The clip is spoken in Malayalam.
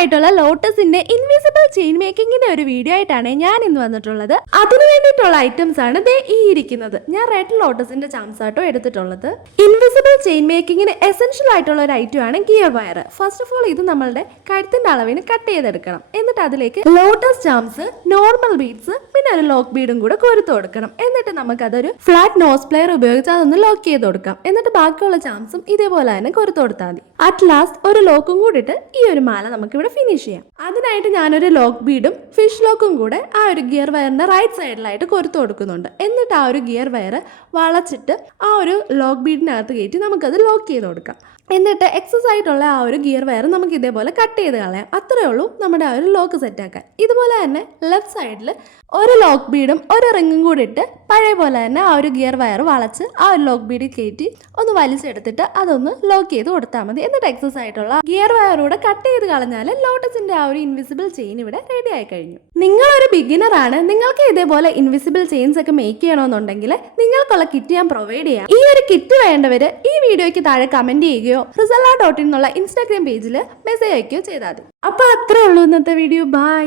ആയിട്ടുള്ള ലോട്ടസിന്റെ ഇൻവിസിബിൾ ചെയിൻ മേക്കിങ്ങിന്റെ ഒരു വീഡിയോ ആയിട്ടാണ് ഞാൻ ഇന്ന് വന്നിട്ടുള്ളത്. അതിനു വേണ്ടിയിട്ടുള്ള ഐറ്റംസ് ആണ് ദേ ഈ ഇരിക്കുന്നത്. ഞാൻ റെഡ് ലോട്ടസിന്റെ ചാംസ് ആട്ടോ എടുത്തിട്ടുള്ളത്. ഇൻവിസിബിൾ ചെയിൻ മേക്കിങ്ങിന് എസെൻഷ്യൽ ആയിട്ടുള്ള ഒരു ഐറ്റം ആണ് gear wire. First of all ഇത് നമ്മളുടെ കഴുത്തിന്റെ അളവിന് കട്ട് ചെയ്തെടുക്കണം. എന്നിട്ട് അതിലേക്ക് ലോട്ടസ് ചാംസ്, നോർമൽ ബീഡ്സ്, പിന്നെ ഒരു ലോക്ക് ബീഡും കൂടെ കോരുത്ത് കൊടുക്കണം. എന്നിട്ട് നമുക്ക് അതൊരു ഫ്ലാറ്റ് നോസ് പ്ലെയർ ഉപയോഗിച്ച് അതൊന്ന് ലോക്ക് ചെയ്ത് കൊടുക്കാം. എന്നിട്ട് ബാക്കിയുള്ള ചാംസും ഇതേപോലെ തന്നെ കോരുത്ത് കൊടുത്താൽ മതി. അറ്റ് ലാസ്റ്റ് ഒരു ലോക്കും കൂടിയിട്ട് ഈ ഒരു മാല നമുക്ക് ഇവിടെ ഫിനിഷ് ചെയ്യാം. അതിനായിട്ട് ഞാനൊരു ലോക്ക് ബീഡും ഫിഷ് ലോക്കും കൂടെ ആ ഒരു ഗിയർ വയറിന്റെ റൈറ്റ് സൈഡിലായിട്ട് കോരുത്ത് കൊടുക്കുന്നുണ്ട്. എന്നിട്ട് ആ ഒരു ഗിയർ വയർ വളച്ചിട്ട് ആ ഒരു ലോക്ക് ബീഡിനകത്ത് കയറ്റി നമുക്കത് ലോക്ക് ചെയ്ത് കൊടുക്കാം. എന്നിട്ട് എക്സസ് ആയിട്ടുള്ള ആ ഒരു ഗിയർ വയർ നമുക്ക് ഇതേപോലെ കട്ട് ചെയ്ത് കളയാം. അത്രേ ഉള്ളൂ നമ്മുടെ ആ ഒരു ലോക്ക് സെറ്റ് ആക്കാൻ. ഇതുപോലെ തന്നെ ലെഫ്റ്റ് സൈഡിൽ ഒരു ലോക്ക് ബീഡും ഒരു റിങ്ങും കൂടി ഇട്ട് പഴയ പോലെ തന്നെ ആ ഒരു ഗിയർ വയർ വളച്ച് ആ ഒരു ലോക്ക് ബീഡ് കയറ്റി ഒന്ന് വലിച്ചെടുത്തിട്ട് അതൊന്ന് ലോക്ക് ചെയ്ത് കൊടുത്താൽ മതി. എന്നിട്ട് എക്സസ് ആയിട്ടുള്ള ഗിയർ വയറൂടെ കട്ട് ചെയ്ത് കളഞ്ഞാൽ ലോട്ടസിന്റെ ആ ഒരു ഇൻവിസിബിൾ ചെയിൻ ഇവിടെ റെഡി ആയി കഴിഞ്ഞു. നിങ്ങളൊരു ബിഗിനർ ആണ്, നിങ്ങൾക്ക് ഇതേപോലെ ഇൻവിസിബിൾ ചെയിൻസ് ഒക്കെ മേക്ക് ചെയ്യണമെന്നുണ്ടെങ്കിൽ നിങ്ങൾക്കുള്ള കിറ്റ് ഞാൻ പ്രൊവൈഡ് ചെയ്യാം. ഈ ഒരു കിറ്റ് വേണ്ടവർ ഈ വീഡിയോയ്ക്ക് താഴെ കമന്റ് ചെയ്യുകയോ rizala.in എന്നുള്ള ഇൻസ്റ്റാഗ്രാം പേജിൽ മെസ്സേജ് അയക്കുകയോ ചെയ്താൽ മതി. അപ്പോൾ അത്രേ ഉള്ളൂ ഇന്നത്തെ വീഡിയോ. ബൈ.